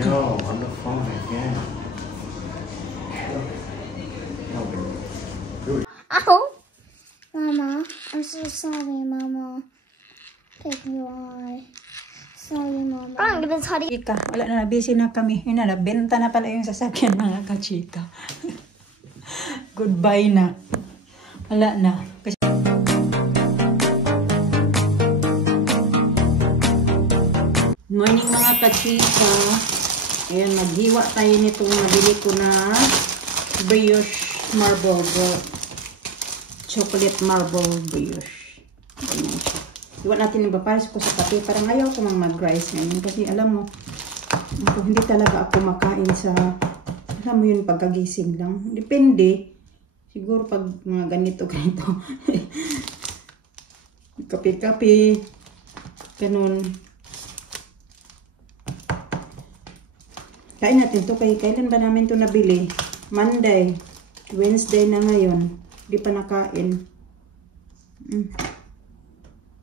No, on the phone again. No, baby. Ow! Mama, I'm so sorry, Mama. Take your eye. Sorry, Mama. I'm gonna tell you. Chika, wala na, busy na kami. Yun na, nabenta na pala yung sasakyan mga kachika. Goodbye na. Wala na. Kasi morning mga kachika. Ayan, maghiwa tayo nitong nabili ko na brioche marble chocolate marble brioche. Ayan siya. Iwan natin yung baparis ko sa kape. Parang ayaw ko mag-rice ngayon. Kasi alam mo, hindi talaga ako makain sa, alam mo yun, pagkagising lang. Depende. Siguro pag mga ganito. Kape-kape. Ganun. Kain natin to. Kailan ba namin to nabili? Monday. Wednesday na ngayon. Hindi pa nakain.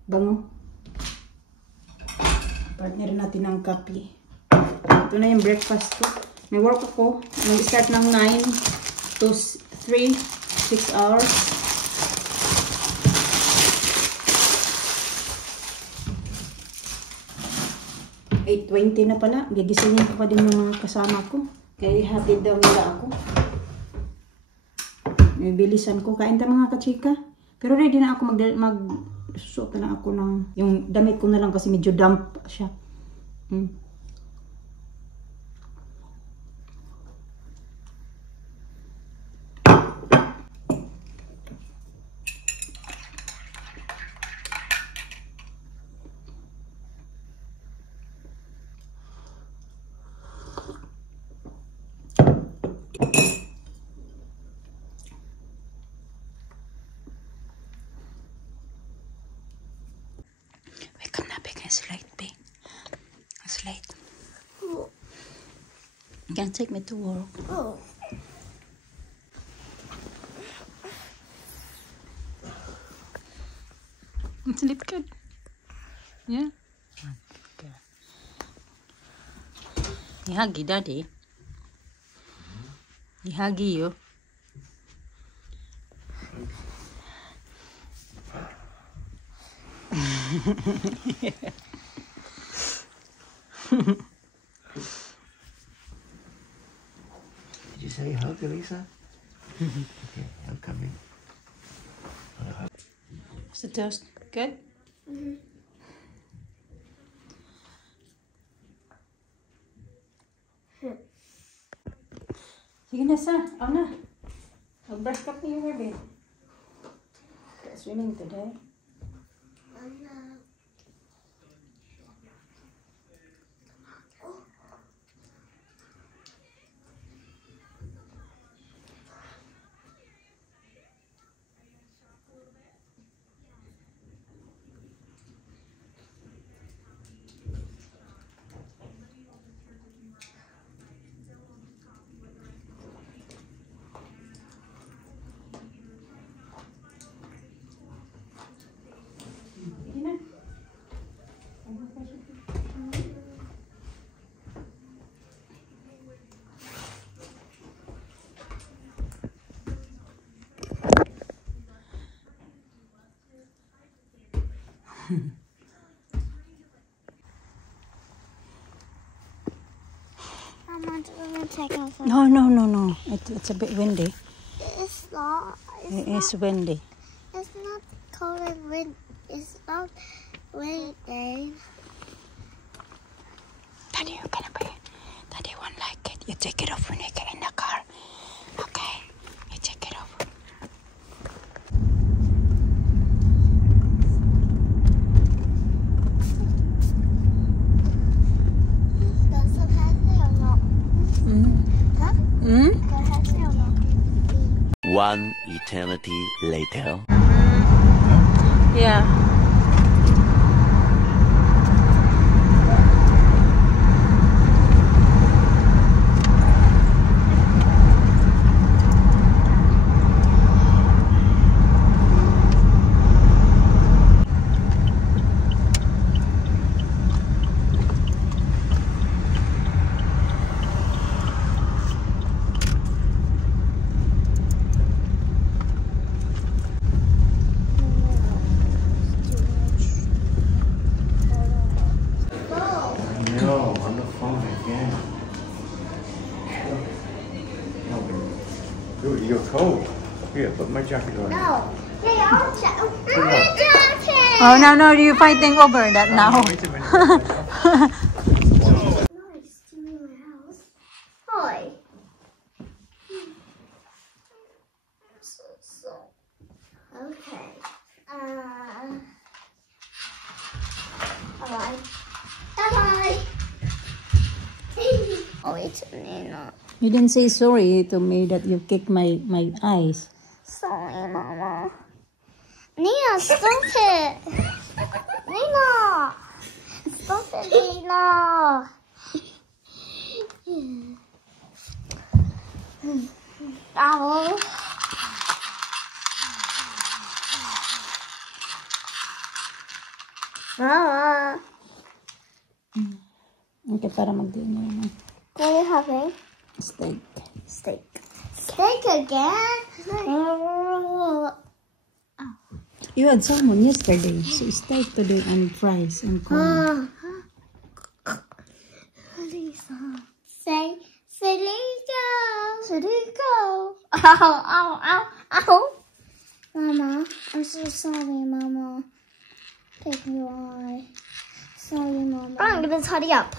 Bango. Partner natin ng kape. Ito na yung breakfast ko. May work ako. Nag-start ng 9 to 3. 6 hours. $8:20 na pala. Gigisingin ko pa din yung mga kasama ko. Kaya hatid daw nila ako. May bilisan ko. Kain ta mga kachika. Pero ready na ako suot na lang ako ng yung damit ko na lang kasi medyo damp siya. It's late, babe. It's late. Oh. You can take me to work. Oh. Sleep good. Yeah. Okay. Ihagi, Daddy. Ihagi you. Did you say hug, Elisa? Okay, I'm coming. What's the toast? Good? Sige na sa. Ako na. Mag-brush ka pa yung baby. Swimming today. I'm not gonna take off. No. It's a bit windy. It's not. It's windy. It's not cold and wind. It's not windy. Daddy, you're gonna be. Daddy won't like it. You take it off when you get in the car. Okay? You take it off. One eternity later. Yeah. No, on the phone again. No, you're cold. Here, put my jacket on. No. They are jacket. Oh, no, you're fighting over that now. Wait a minute. Nice to meet my house. Hi. So. Okay. Bye-bye. Bye-bye. Oh, it's Nina. You didn't say sorry to me that you kicked my eyes. Sorry, Mama. Nina, stop it. Nina. Stop it, Nina. Ow. Mama. Okay, para mag-dinner na. What are you having? Steak. Steak. Steak again? You had salmon yesterday, so steak today and fries and corn. Lisa. Say, Federico. Ow. Mama, I'm so sorry, Mama. Take your eye. Sorry, Mama. I'm gonna tidy up.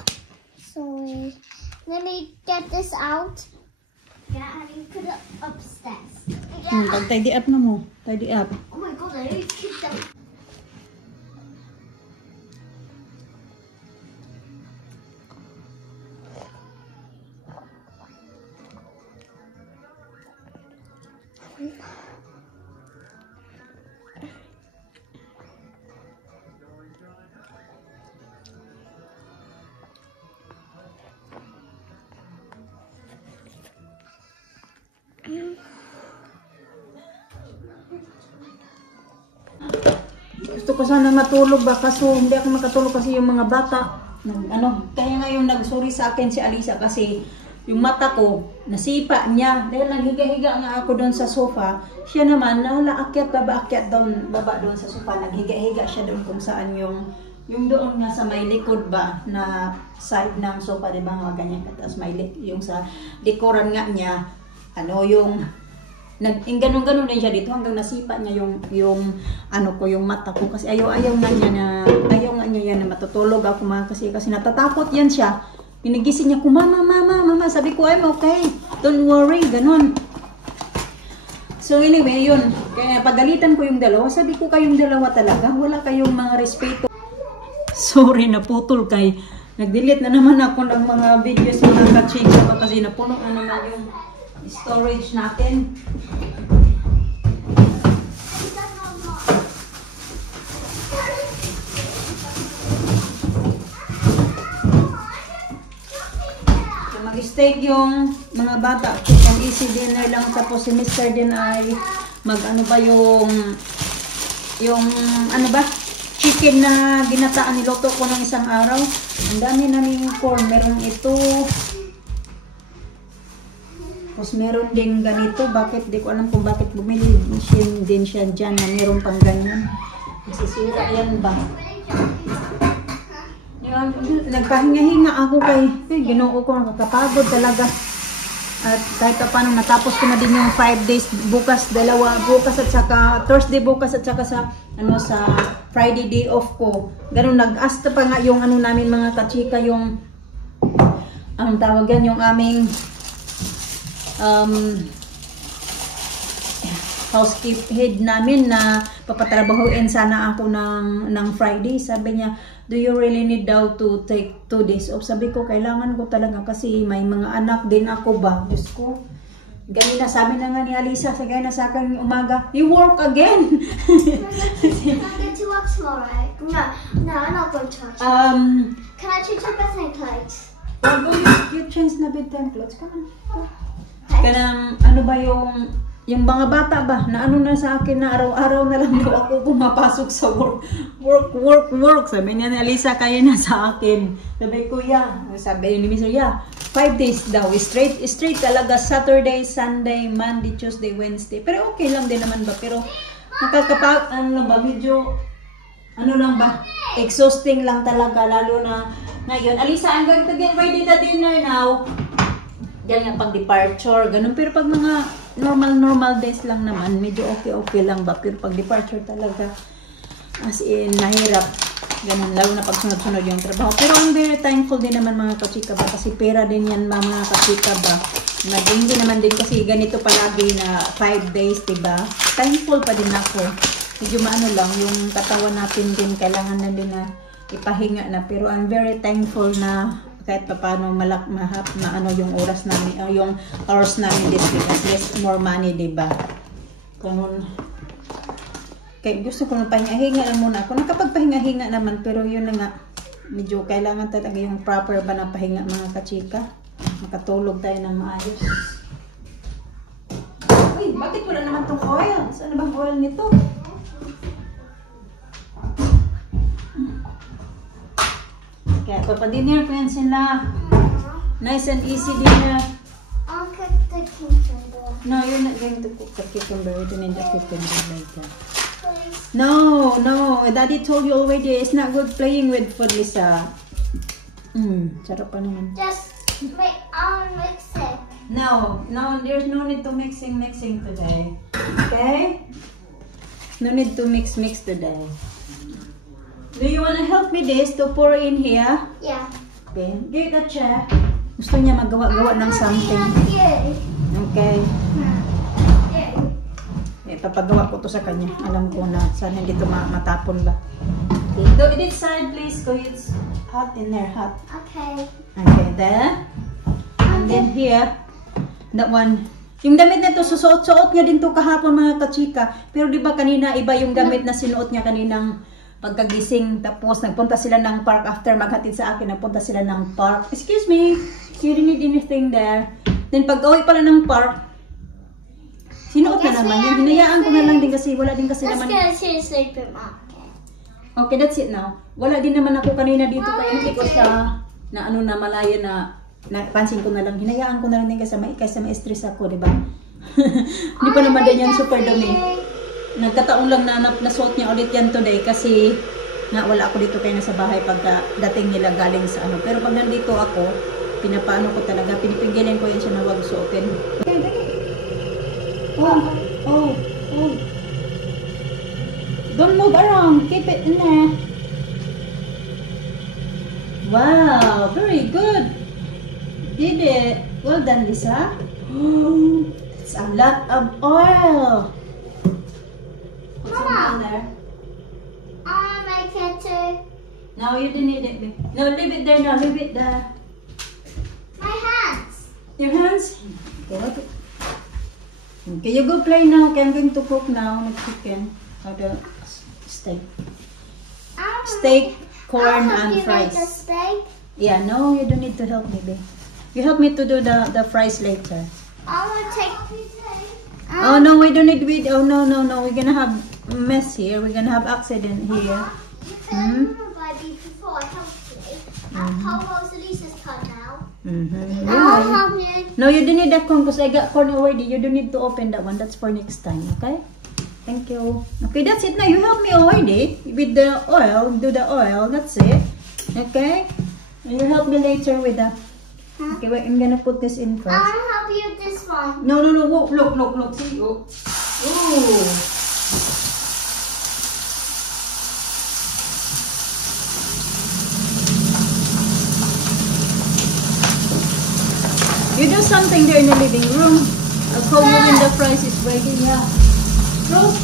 Sorry. Let me get this out. Yeah, and you put it upstairs. Pag-tidy up na mo. Tidy up. Oh my god, I need to keep them. Gusto ko sana matulog ba, kaso hindi ako makatulog kasi yung mga bata. Kaya nga yung nagsuri sa akin si Alisa kasi yung mata ko, nasipa niya. Dahil naghiga-higa nga ako doon sa sofa, siya naman, akyat baba doon sa sofa. Naghiga-higa siya doon kung saan yung doon nga sa may likod ba, na side ng sofa, di ba nga ganyan. Tapos may yung sa likuran nga niya, yung ganun-ganun din siya dito hanggang nasipa niya yung mata ko kasi ayaw nga niya yan na matutulog ako kasi natatakot yan siya. Pinigising niya ko, mama, sabi ko, I'm okay, don't worry, ganun. So anyway, yun, kaya pagalitan ko yung dalawa, sabi ko kayong dalawa talaga, wala kayong mga respeto. Sorry, naputol kay, nag-delete na naman ako ng mga videos ng mga kachika pa kasi napuno na naman yung storage natin. So, mag-steak yung mga bata. Quick and easy dinner lang. Tapos si Mr. din ay chicken na ginataan niloto ko ng isang araw. Ang dami naming corn. Merong ito. Tapos meron din ganito, di ko alam kung bakit bumili din siya dyan na meron pang ganyan. Masisira yan ba? Nagpahinga-hinga ako kay Ginoo ko, nakakapagod talaga. At kahit paano natapos ko na din yung 5 days, bukas at saka Thursday bukas at saka sa Friday day off ko. Ganun nag-asta pa nga yung namin mga kachika, yung ang tawagan yung aming housekeep head namin na papatrabahuin sana ako ng Friday. Sabi niya, do you really need daw to take 2 days off? Sabi ko, kailangan ko talaga kasi may mga anak din ako ba. Diyos ko, ganina sabi na nga ni Alisa, sagay na sa akin umaga, you work again. I'm going to work tomorrow. No, I'm not going to work. Can I change my bedtime clothes? You change na bedtime clothes. Come on. Kanang yung mga bata ba na na sa akin na araw-araw na lang daw ako pumapasok sa work. Sabi niya ni Alisa, kaya na sa akin. Sabi ko, sabi ni Mr. 5 days daw straight talaga, Saturday, Sunday, Monday, Tuesday, Wednesday. Pero okay lang din naman ba, pero medyo lang ba, exhausting lang talaga, lalo na Ngayon, Alisa, I'm going to get ready the dinner now. Yan nga pag departure, ganun. Pero pag mga normal days lang naman, medyo okay lang ba? Pero pag departure talaga, as in, nahirap. Ganun, lalo na pag sunod-sunod yung trabaho. Pero I'm very thankful din naman mga kachika ba, kasi pera din yan mga kachika ba. Hindi naman din kasi ganito palagi na 5 days, diba? Thankful pa din ako. Medyo maano lang, yung katawan natin din, kailangan na din na ipahinga na. Pero I'm very thankful na kahit pa paano maano yung oras namin, yung hours namin this week, at least more money, diba? Ganun. Kaya gusto ko na pahinga-hinga lang muna ako. Nakapagpahinga-hinga naman, pero yun na nga, medyo kailangan talaga yung proper ba na pahinga mga kachika. Makatulog tayo ng maayos. Uy, bakit wala naman tong oil? Saan na bang oil nito? Kaya papadinner ko yan sila. Nice and easy dinner. I'll cook the cucumber. No, you're not going to cook the cucumber. You don't need the cucumber like that. Please. No. Daddy told you already. It's not good playing with food, Lisa. Sarap pa naman. Just mix it. No, there's no need to mixing today. Okay? No need to mix today. Do you want to help me this to pour in here? Yeah. Okay. Get a chair. Gusto niya magawa-gawa ng something. Okay. Papagawa ko to sa kanya. Alam ko na sana hindi to matapon ba. Okay. Do it side please because it's hot in there. Hot. Okay. Okay, there. And then here. That one. Yung damit na to, susuot-suot niya din to kahapon mga kachika. Pero di ba kanina iba yung damit na sinuot niya kaninang pagkagising, tapos nagpunta sila ng park after maghatid sa akin, nagpunta sila ng park. Excuse me, you didn't need anything there. Then pag-uwi pala ng park, sinuot na naman yun. Hinayaan ko na lang din kasi wala din kasi Let's naman. go to the supermarket. Okay, that's it now. Wala din naman ako kanina dito kaya hindi ko sa na ano na malaya na napansin ko na lang. Hinayaan ko na lang din kasi ma-stress ako, di ba? Hindi pa naman din yan super dumi. Nagkataon lang na nasuot niya ulit yan today kasi wala ako dito kayo nasa bahay pagka dating nila galing sa ano. Pero pag nandito ako, pinapaano ko talaga, pinipigilin ko yan siya na wag suotin. Okay, dali. Oh. Don't move around. Keep it in there. Wow, very good. Did it. Well done, Lisa. That's a lot of oil. Mama. There. I'll make it too. No, you didn't need it. No, leave it there now. Leave it there. My hands. Your hands? Okay, okay, you go play now. Okay, I'm going to cook now the chicken or the steak. Steak, corn, and fries. Make the steak. Yeah, no, you don't need to help me, babe. You help me to do the fries later. I will take. Oh no, we don't need oh no. We're gonna have mess here. We're gonna have accident here. You said baby before I helped you. How was Lisa's card now? I'll help you. No, you don't need that corn because I got corn already. You don't need to open that one. That's for next time, okay? Thank you. Okay, that's it now. You help me already with the oil. Do the oil. That's it. Okay? And you help me later with the... Okay, wait. I'm gonna put this in first. I'll help you with this one. No. Look. See? Oh. Ooh. You do something there in the living room. I'll call you when the fries is ready. Yeah. Look.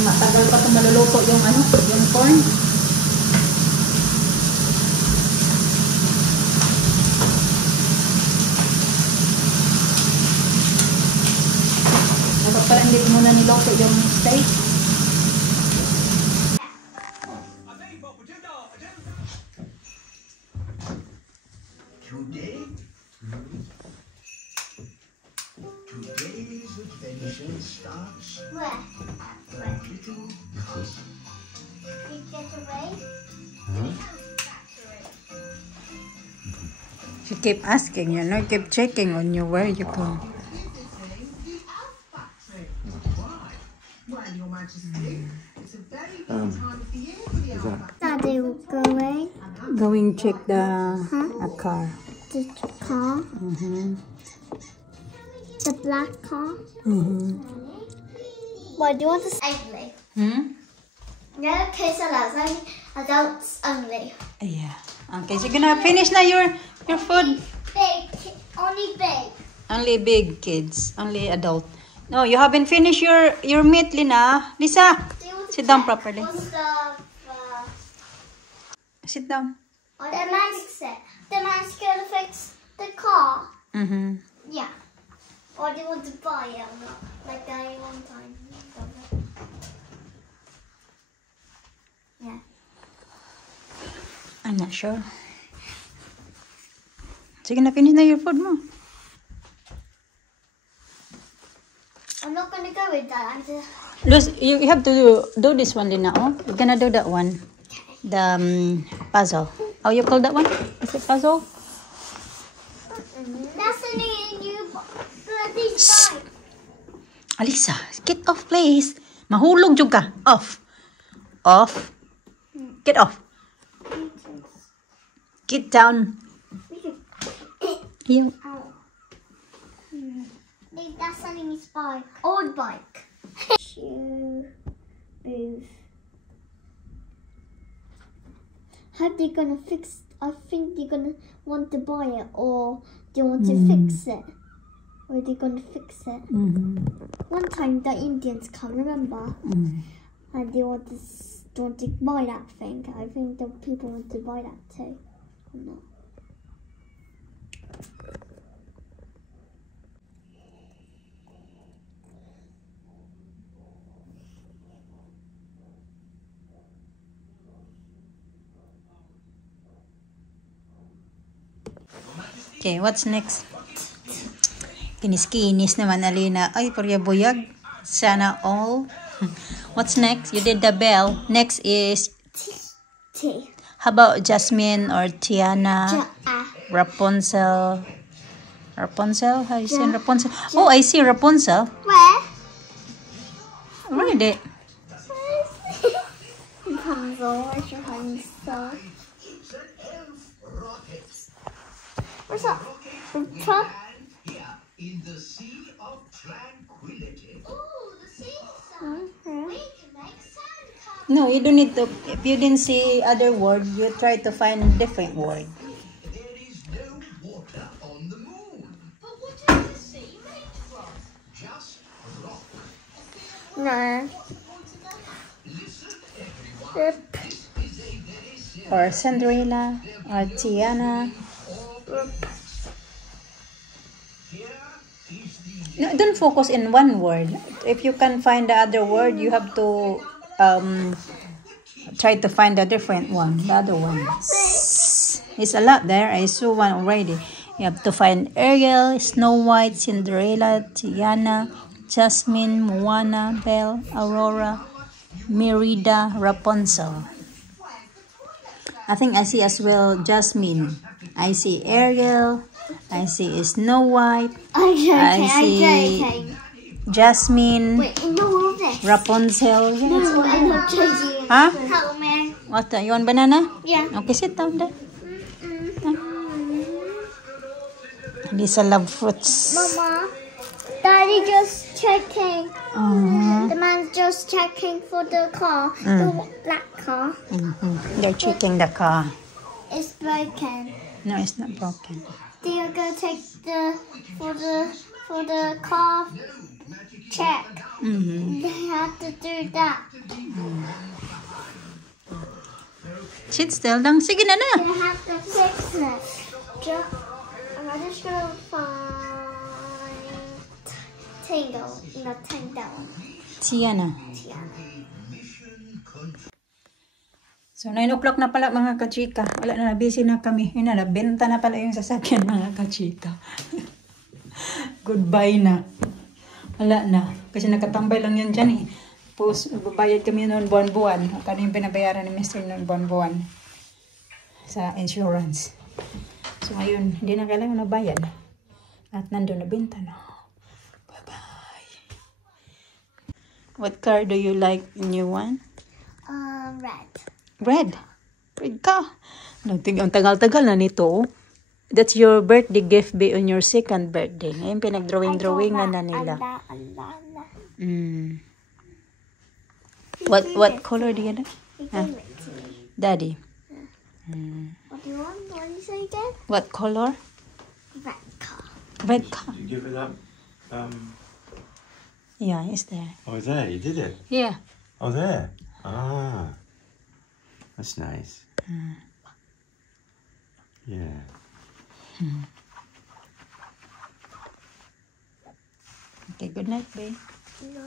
Matagal pa kung maluluto yung yung corn. Dapat pala hindi ko muna niluto yung steak. Today's adventure starts Where? after a little house. We get away? Huh? She keep asking, you know, keep checking on you where you go. Is that Daddy will going. Going check the a car. The car. Mm-hmm. The black car. Mm-hmm. What do you want to say? Ugly. No kids allowed. Only adults only. Yeah. Okay, so you're gonna finish now your food. Big. Only big. Only big kids, only adult. No, you haven't finished your meat, Lina. Lisa, Do you want to sit down check properly. what's the Sit down. the man's gonna fix the car. Mm-hmm. Yeah. Or do you want to buy it or not? Like that one time. Yeah. I'm not sure. So you're gonna finish now your food mo. I'm not gonna go with that. I'm just. Luz, you have to do this one, Lina. Oh, you're gonna do that one. The puzzle. How you call that one? Is it puzzle? That's a new bloody bike. Alisa, get off, please. Mahulog jud ka. Off. Off. Get off. Get down. Here. Ow. That's a new bike. Old bike. Shoe booth. How are they gonna fix? I think they're gonna want to buy it, or they want to fix it. Or are they gonna fix it? One time the Indians come, remember? And they want to buy that thing. I think the people want to buy that too. No. Okay, what's next? Kinis-kinis naman, Alina. Ay, purya buyag. Sana all. What's next? You did the bell. Next is, T. how about Jasmine or Tiana? Rapunzel. Rapunzel? How you say Rapunzel? Oh, I see Rapunzel. Where? Read it. Rapunzel, where's your honey star? Where's that? In the Sea of Tranquility. Oh, the sea sun. We can make sandcastles. No, you don't need to. If you didn't see other word, you try to find different word. There is no water on the moon. But what is the sea made from? Just rock. No. Listen, everyone. Yep. This is a very simple. Or Cinderella, or Tiana. Here is the No, don't focus in one word. If you can find the other word, you have to try to find a different one. The other one. It's a lot there. I saw one already. You have to find Ariel, Snow White, Cinderella, Tiana, Jasmine, Moana, Belle, Aurora, Merida, Rapunzel. I think I see as well Jasmine. I see Ariel. I see Snow White. I'm joking, I see I'm joking. Jasmine, Wait, no, this. Rapunzel. No, I'm not joking. Huh? Help me. What? You want banana? Yeah. Okay, sit down there. Lisa love fruits. Mama, Daddy just checking. Uh-huh. The man's just checking for the car, the black car. They're checking the car. It's broken. No, it's not broken. Do you go take for the car check? They have to do that. Sit still lang. Sige na na. They have to fix it. I'm just gonna find Tangle. Not Tangle. Tiana. So, 9 o'clock na pala mga kachika. Wala na, busy na kami. Yun na, nabenta na pala yung sasakyan mga kachika. Goodbye na. Wala na. Kasi nakatambay lang yun dyan eh. Tapos, babayad kami noon buwan-buwan. Kano yung pinabayaran ni Mr. noon buwan-buwan sa insurance. So, So ngayon, hindi na kailangan magbayad. At nandun na benta na. Bye-bye. What car do you like? New one? Red. Red. Red ka. Ang tagal-tagal na nito. That's your birthday gift be on your second birthday. Ngayon pinag-drawing na nila. What color do you like? Daddy. What do you want? What do you say again? What color? Red car. Red car. Did you give it up? Yeah, it's there. Oh, there, you did it. Yeah. Oh, there. Ah. That's nice. Yeah. Okay, good night, babe. No.